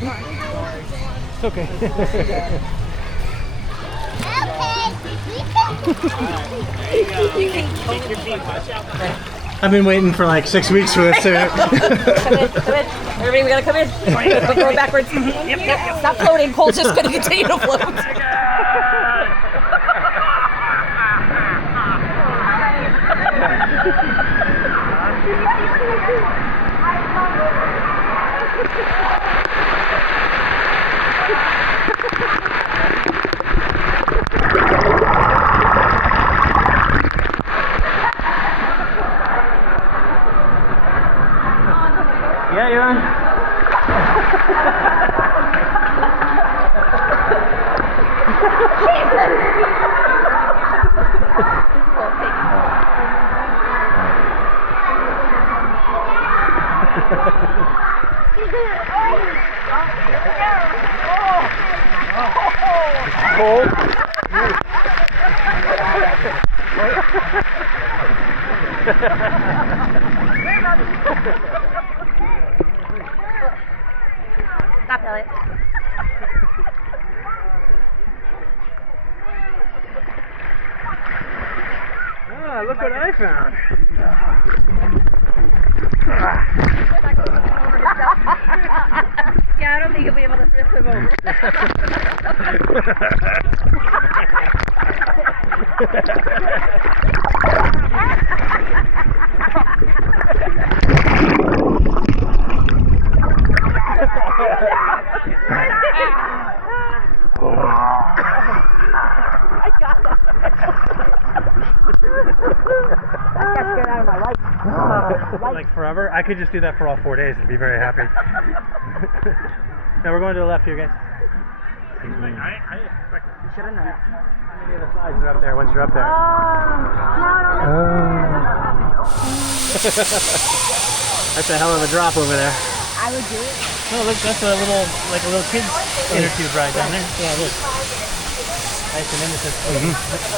It's okay. I've been waiting for like 6 weeks for this too. Come in. Everybody, we gotta come in. We're going backwards. Yep. Stop floating. Cole's just gonna continue to float. Yeah, you're on. Cold. Stop, Elliot. Ah, look what I found. Yeah, I don't think you'll be able to flip him over. Like forever? I could just do that for all 4 days and be very happy. Now we're going to the left here, guys. You should have known. Maybe the slides are up there once you're up there. That's a hell of a drop over there. I would do it. Oh, look, that's a little kid's inner tube ride down there. Yeah, it is. Nice and innocent.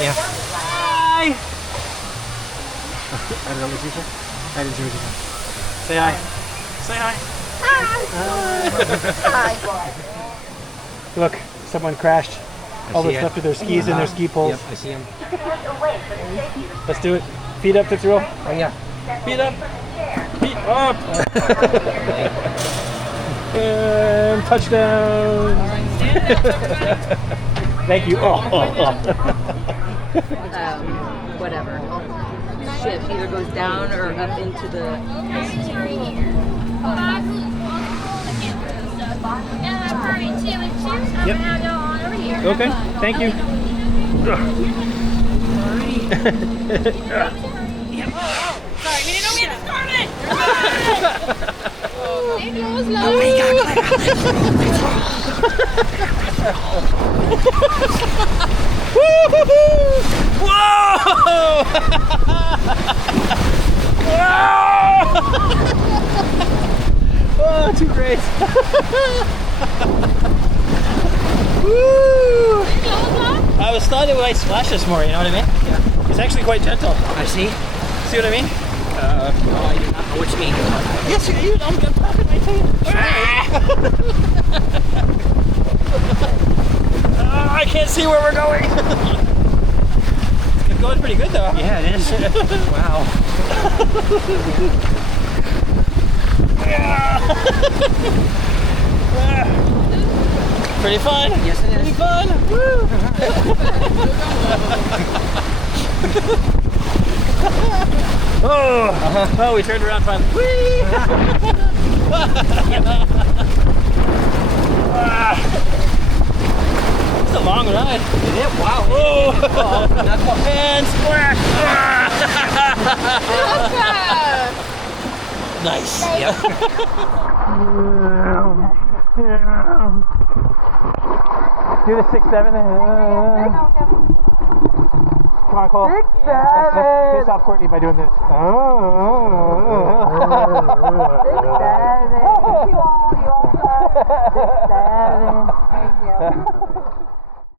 Yeah. Hi! I don't know what you said. I didn't see what you said. Say hi. Say hi. Hi. Look, someone crashed all the stuff with their skis and their ski poles. Yep, I see him. Let's do it. Feet up, Tootsie Roll. Oh, yeah. Feet up. Feet up. And touchdown. Thank you. Whatever. Ship either goes down or up into the. Yep. Okay. Thank you. Sorry, we didn't know we had to start it. Oh, too great. Woo! I was thought it might splash us more, you know what I mean? Yeah. It's actually quite gentle. I see. See what I mean? No, I do not know what you mean. Yes, you I'm popping my tail. I can't see where we're going. It's going pretty good though. Yeah, it is. Wow. Pretty fun. Yes, it is. Pretty fun. Woo. Oh, we turned around finally. Whee! It's a long ride. Yeah, wow. Whoa! Not quite. And splash! Nice. Yep. Do the 6-7. Come on, Cole. 6-7. Piss off Courtney by doing this. 6-7. You all 6-7. Thank you.